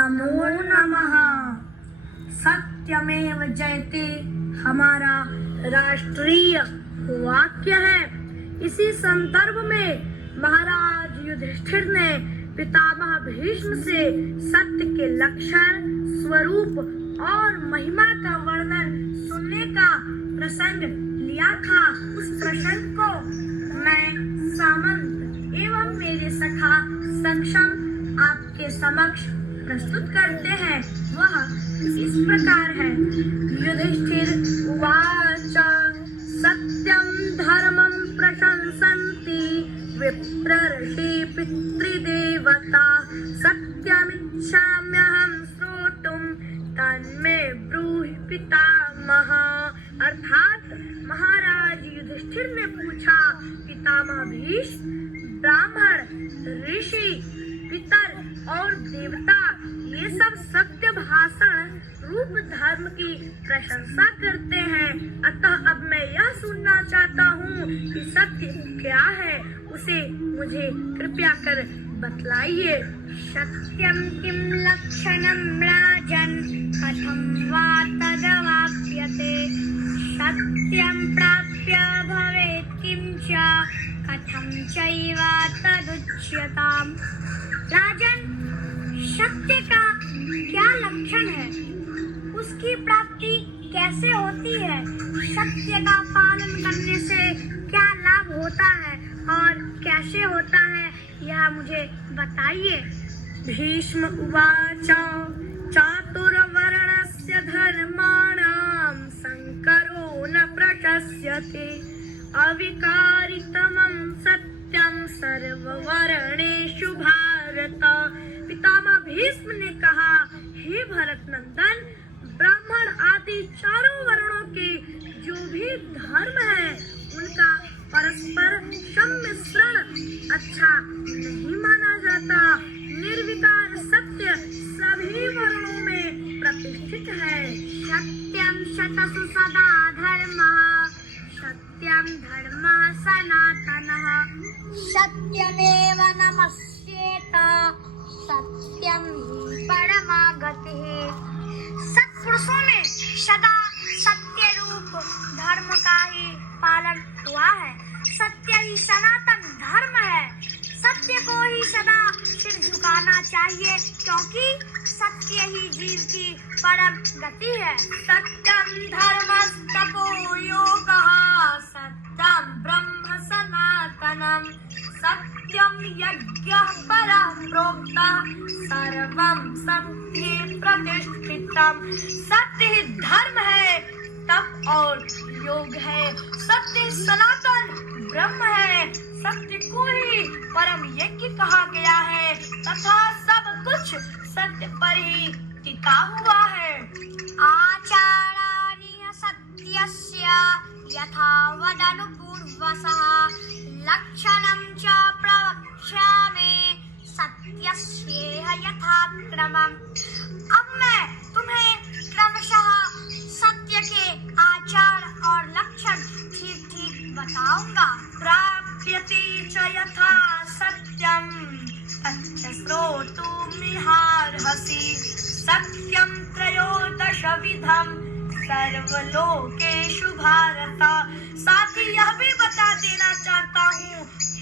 नमो नमः। सत्यमेव जयते हमारा राष्ट्रीय वाक्य है। इसी संदर्भ में महाराज युधिष्ठिर ने पितामह भीष्म से सत्य के लक्षण, स्वरूप और महिमा का वर्णन सुनने का प्रसंग लिया था। उस प्रसंग को मैं सामंत एवं मेरे सखा सक्षम आपके समक्ष प्रस्तुत करते हैं। वह इस प्रकार है। युधिष्ठिर उवाच सत्यं धर्मं प्रशंसन्ति विप्रर्षि पितृदेवता सत्यमिच्छाम्यहं श्रोतुं तन्मे ब्रूहि पितामह। अर्थात महाराज युधिष्ठिर ने पूछा, पितामह भीष्म ब्राह्मण, ऋषि, पितर और देवता ये सब सत्य भाषण रूप धर्म की प्रशंसा करते हैं। अतः अब मैं यह सुनना चाहता हूँ कि सत्य क्या है, उसे मुझे कृपया कर बतलाइए। सत्यम किम लक्षणम राजन कथम वा तदवाप्यते सत्यम प्राप्य भवेत् किम च कथम चैवा तदुच्यताम्। राजन, सत्य का क्या लक्षण है, उसकी प्राप्ति कैसे होती है, सत्य का पालन करने से क्या लाभ होता है और कैसे होता है, यह मुझे बताइए। भीष्म उवाच चातुर्वर्णस्य धर्माणां संकरो न प्रशस्यते अविकारितमं सत्यं सर्ववर्णेषु भारत। पितामह भीष्म ने कहा, हे भरत नंदन, ब्राह्मण आदि चारों वर्णों के जो भी धर्म है उनका परस्पर सम्मिश्रण अच्छा नहीं माना जाता। निर्विकार सत्य सभी वर्णों में प्रतिष्ठित है। सत्यम शतसु सदा धर्मः सत्यम धर्मः सनातनः सत्यमेव नमस्येत सत्यम ही परमा गतिः। सत्पुरुषों में सदा सत्य रूप धर्म का ही पालन हुआ है। सत्य ही सनातन धर्म है। सत्य को ही सदा सिर झुकाना चाहिए, क्योंकि सत्य ही जीव की परम गति है। सत्यम धर्मस्तपो योगः सत्यम ब्रह्म सनातनम सत्यम यज्ञः परः प्रोक्तः सर्वं सत्ये प्रतिष्ठितम्। सत्य ही धर्म है, तप और योग है। सत्य सनातन ब्रह्म है। सत्य को ही परम यज्ञ कहा गया है तथा सब कुछ सत्य पर ही टिका हुआ है। आचाराणि सत्यस्य यथा वदनुपूर्वसः लक्षणं च प्रवक्ष्यामि सत्यस्येह यथा क्रमम्। अब मैं तुम्हें क्रमशः सत्य के आचार और लक्षण ठीक ठीक बताऊंगा। प्राप्यते च यथा सत्यं तच्च श्रोतुमिहार्हसि सत्यं त्रयोदशविधं सर्वलोकेषु भारत। साथ ही यह भी बता देना चाहता हूँ,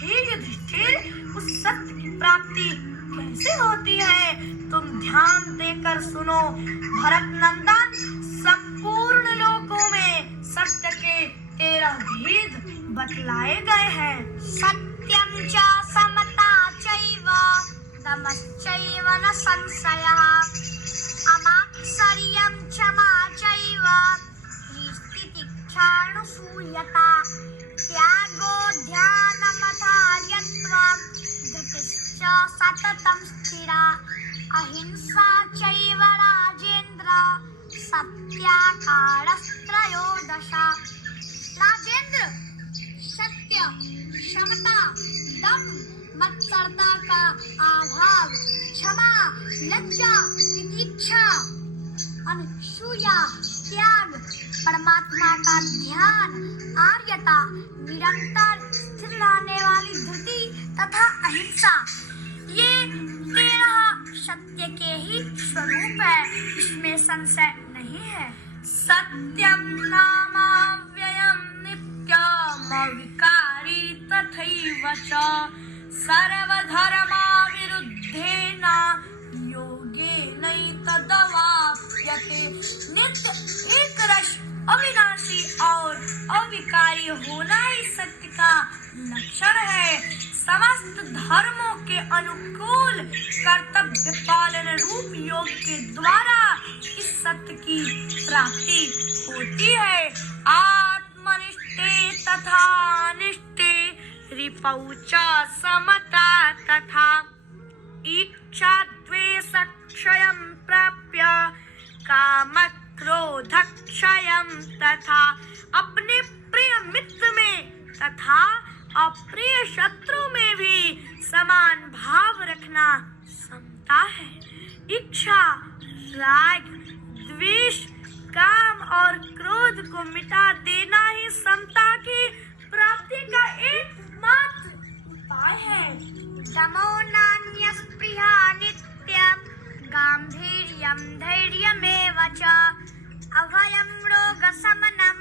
हे युधिष्ठिर, उस सत्य की प्राप्ति कैसे होती है तुम ध्यान देकर सुनो। भरत नंदन, संपूर्ण लोकों में सत्य के 13 भेद बतलाए गए हैं। सत्यम च समता चैव दमश्चैव न संशयः अमात्सर्यं क्षमा चैव स्थितिक्षानुसूयता त्यागो ध्यानमधार्यत्वं धृतिश्च सततं स्थिरा अहिंसा चैव राजेन्द्र सत्याकारस्त्रयोदश। राजेंद्र, सत्य, क्षमता, दम, मत्सरता का अभाव, क्षमा, लज्जा, तितिक्षा, अनसूया, त्याग, परमात्मा का ध्यान, आर्यता, निरंतर स्थिर रहने वाली धृति तथा अहिंसा, ये 13 सत्य के ही स्वरूप है, इसमें संशय नहीं है। सत्यम नामाव्ययम नित्यम अविकारी तथैव च सर्वधर्माविरुद्धेन योगेनैतदवाप्यते। नित्य, एक रस, अविनाशी और अविकारी होना ही सत्य का लक्षण है। समस्त धर्मों के अनुकूल कर्तव्य पालन रूप योग के द्वारा इस सत्य की प्राप्ति होती है। आत्मनिष्ठे तथा निष्ठे रिपौच समता तथा इच्छा द्वेष क्षयं प्राप्य काम क्रोध क्षयं तथा। अपने प्रिय मित्र में तथा अप्रिय शत्रु में भी समान भाव रखना समता है। इच्छा, राग, द्वेष, काम और क्रोध को मिटा देना ही समता की प्राप्ति का एकमात्र उपाय है। तमो नान्यस्पृहा नित्यं गांभीर्यं धैर्यमेव च अभयं रोगशमनं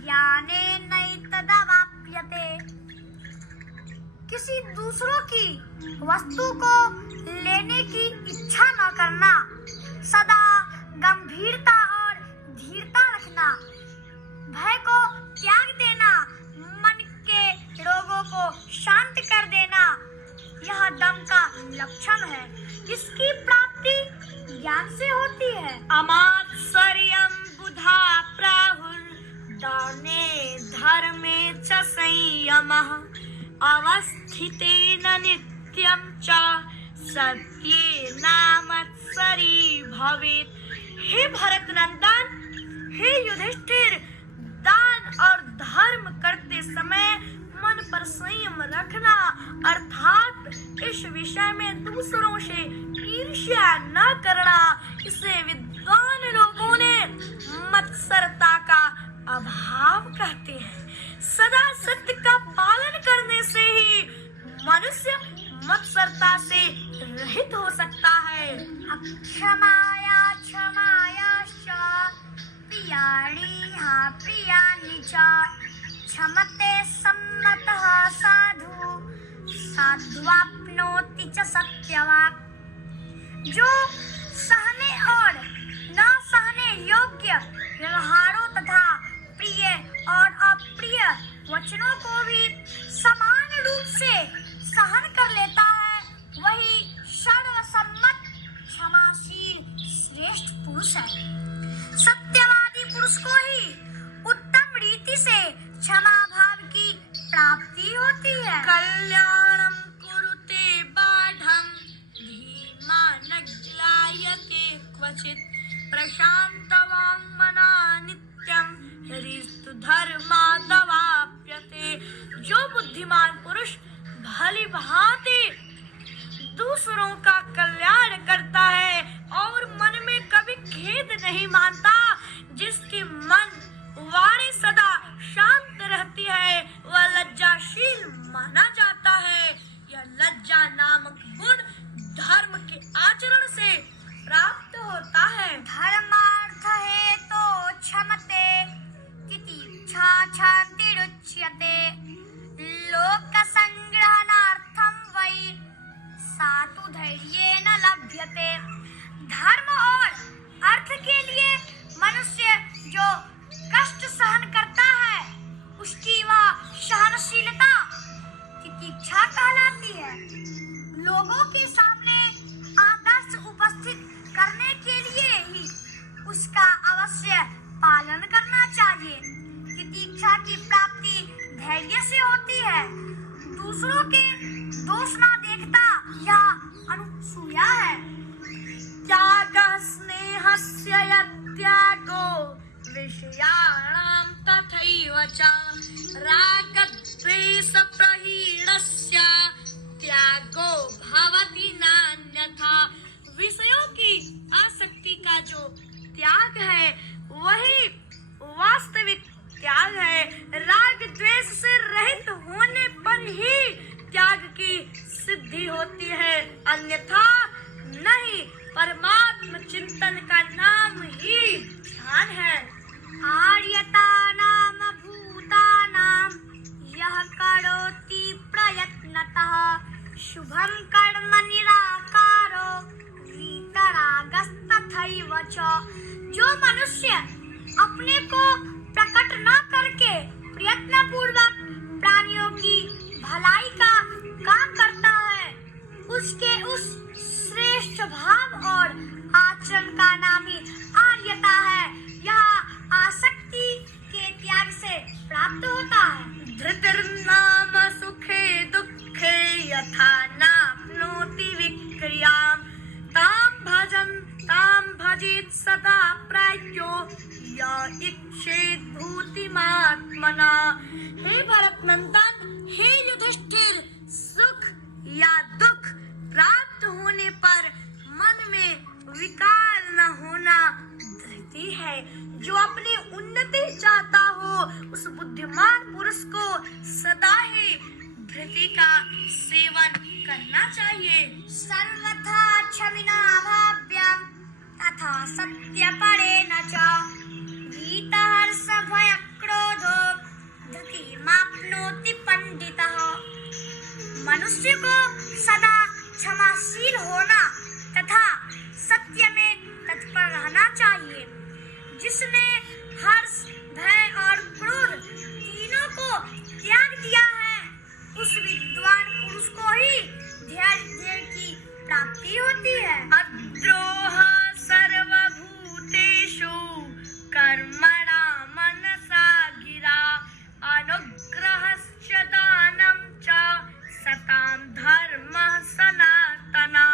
ज्ञानेनैतदवाप्यते। किसी दूसरों की वस्तु को लेने की इच्छा न करना, सदा गंभीरता और धीरता रखना, भय को त्याग देना, मन के रोगों को शांत कर देना, यह दम का लक्षण है। इसकी प्राप्ति ज्ञान से होती है। अमात्सर्यं बुधा प्राहुर्दाने धर्मे च संयमः अवस्थितेन नित्यं च सत्येन मत्सरी भवेत्। हे भरत नंदन, हे युधिष्ठिर, दान और धर्म करते समय मन पर संयम रखना अर्थात इस विषय में दूसरों से ईर्ष्या न करना, इसे विद्वान लोगों ने मत्सरता का अभाव कहते हैं। सदा सत्य का पालन करने से ही मनुष्य मत्सरता से रहित हो सकता है। क्षमाया क्षमायाश्च प्रियाणि प्रियाणि च क्षमते सम्मतः साधु साध्वाप्नोति च सत्यवाक्। जो सहने और न सहने योग्य व्यवहारों तथा प्रिय और अप्रिय वचनों को भी समान रूप से सहन कर लेता है, वही सर्वसम्मत क्षमाशील श्रेष्ठ पुरुष है। सत्यवादी पुरुष को ही उत्तम रीति से क्षमा भाव की प्राप्ति होती है। कल्याणं कुरुते बाढं धीमान् ग्लायते क्वचित् प्रशान्तवाङ्मना नित्यं हरिस्तु धर्मादवाप्यते। जो बुद्धिमान पुरुष भली भांति दूसरों का कल्याण करता है और मन में कभी खेद नहीं मानता, जिसकी मन वाणी सदा शांत रहती है, वह लज्जाशील माना जाता है। यह लज्जा नामक गुण धर्म के आचरण से प्राप्त होता है। धर्मार्थ हेतो क्षमते तितिक्षा क्षतिरुच्यते लोक संग्रहणार्थं वै सातु धैर्येण लभ्यते। धर्म और अर्थ के लिए मनुष्य जो कष्ट सहन करता है, उसकी वह सहनशीलता तितिक्षा कहलाती है। लोगों के सामने आदर्श उपस्थित करने के लिए ही उसका अवश्य पालन करना चाहिए। तितिक्षा की प्राप्ति धैर्य से होती है। दूसरों के दोष ना देखता यह अनुसूया है। त्यागः स्नेहस्य यत्यागो विषयाणां तथैव च रागद्वेषप्रहीणस्य त्यागो भवति नान्यथा। विषयों की आसक्ति का जो त्याग है वही वास्तविक त्याग है। राग द्वेष से रहित होने पर ही त्याग की सिद्धि होती है, अन्यथा नहीं। इव च। जो मनुष्य अपने को प्रकट न करके प्रयत्न पूर्वक प्राणियों की भलाई का काम करता है, उसके उस श्रेष्ठ भाव और आचरण का नाम ही आर्यता है। यह आसक्ति के त्याग से प्राप्त होता है। धृतिर्नाम सुखे दुखे यथा नाप्नोति विक्रियां तां भजेत् सदा प्राज्ञो य इच्छेत् भूतिमात्मना। हे भरत नंदन, हे युधिष्ठिर, सुख या दुख प्राप्त होने पर मन में विकार न होना धृति है। जो अपनी उन्नति चाहता हो, उस बुद्धिमान पुरुष को सदा ही धृति का सेवन करना चाहिए। सर्वथा क्षमिना भाव्यं तथा सत्य परेण च वीतहर्ष भय क्रोधो धृतिमाप्नोति पंडितः। मनुष्य को सदा क्षमाशील होना तथा सत्य में तत्पर रहना चाहिए। जिसने हर्ष, भय और क्रोध तीनों को त्याग दिया है, उस विद्वान पुरुष को ही धैर्य की प्राप्ति होती है। अद्रोह सर्वभूतेषु कर्मणा मनसा गिरा अनुग्रहश्च दानं च सतां धर्मः सनातनः।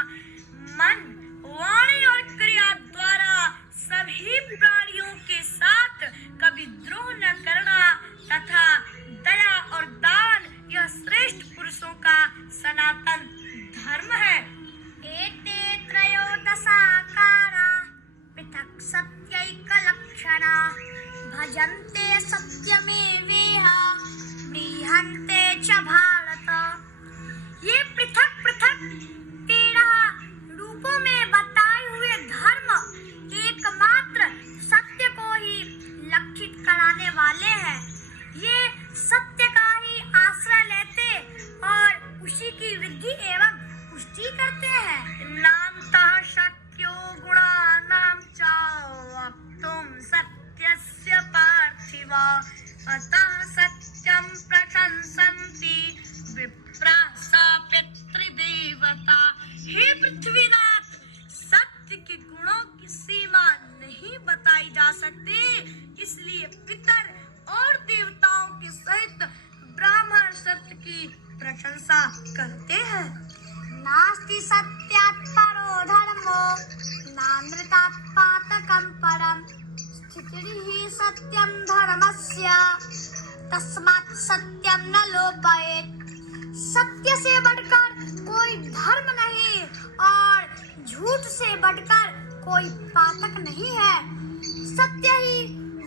मन, वाणी और क्रिया द्वारा सभी प्राणियों के साथ कभी द्रोह न करना तथा दया और दान, यह श्रेष्ठ पुरुषों का सनातन धर्म है। एते त्रयोदशाकारा पृथक् सत्यैकलक्षणा भजन्ते सत्यमेवेह म्रियन्ते च भारत। ये पृथक पृथक 13 रूपों में बताए हुए धर्म एकमात्र सत्य को ही लक्षित कराने वाले हैं। ये सत्य का ही आश्रय लेते और उसी की वृद्धि एवं पुष्टि करते हैं। नामतः शक्यो गुणानां च वक्तुं सत्यस्य पार्थिव अतः सत्यं प्रशंसन्ति विप्राः सा पितृदेवता। हे पृथ्वीनाथ, सत्य के गुणों की सीमा नहीं बताई जा सकती, इसलिए पितर और देवताओं के सहित ब्राह्मण सत्य की प्रशंसा करते हैं। नास्ति सत्यात् परो धर्मो नानृतात् पातकं परम् स्थितिर्हि सत्यं धर्मस्य तस्मात् सत्यं न लोपयेत्। सत्य से बढ़कर कोई धर्म नहीं और झूठ से बढ़कर कोई पातक नहीं है। सत्य ही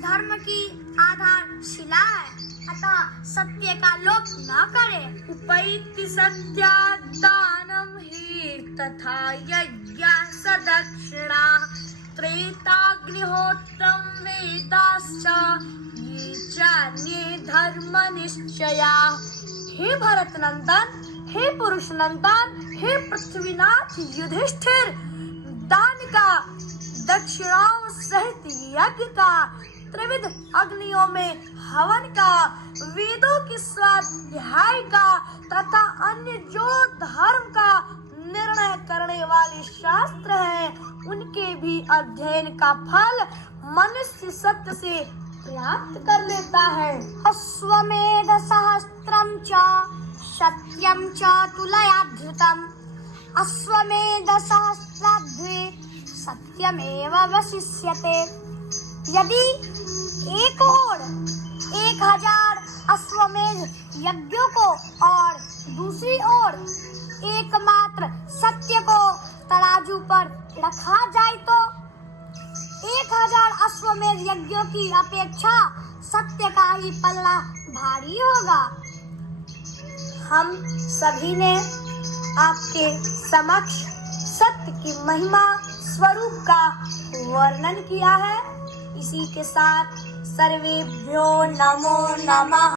धर्म की आधारशिला है, अतः सत्य का लोप न करे। उपैति सत्यादानं हि तथा यज्ञः सदक्षिणा त्रेताग्निहोत्रं वेदाश्च ये चान्ये धर्मनिश्चया। हे भरत नंदन, हे पुरुष नंदन, हे पृथ्वीनाथ युधिष्ठिर, दान का, दक्षिणाओं सहित यज्ञ का, त्रिविध अग्नियों में हवन का, वेदों की स्वाध्याय का तथा अन्य जो धर्म का निर्णय करने वाले शास्त्र हैं, उनके भी अध्ययन का फल मनुष्य सत्य से प्राप्त कर लेता है। अश्वमेध सहस्त्रम च सत्यम च तुलयाधृतम् अश्वमेध सहस्राध्वे सत्यमेव वशिष्यते। यदि एक ओर 1000 अश्वमेध यज्ञों को और दूसरी ओर एकमात्र सत्य को तराजू पर रखा जाए तो 1000 अश्वमेध यज्ञों की अपेक्षा सत्य का ही पलड़ा भारी होगा। हम सभी ने आपके समक्ष सत्य की महिमा स्वरूप का वर्णन किया है। इसी के साथ सर्वेभ्यो नमो नमः।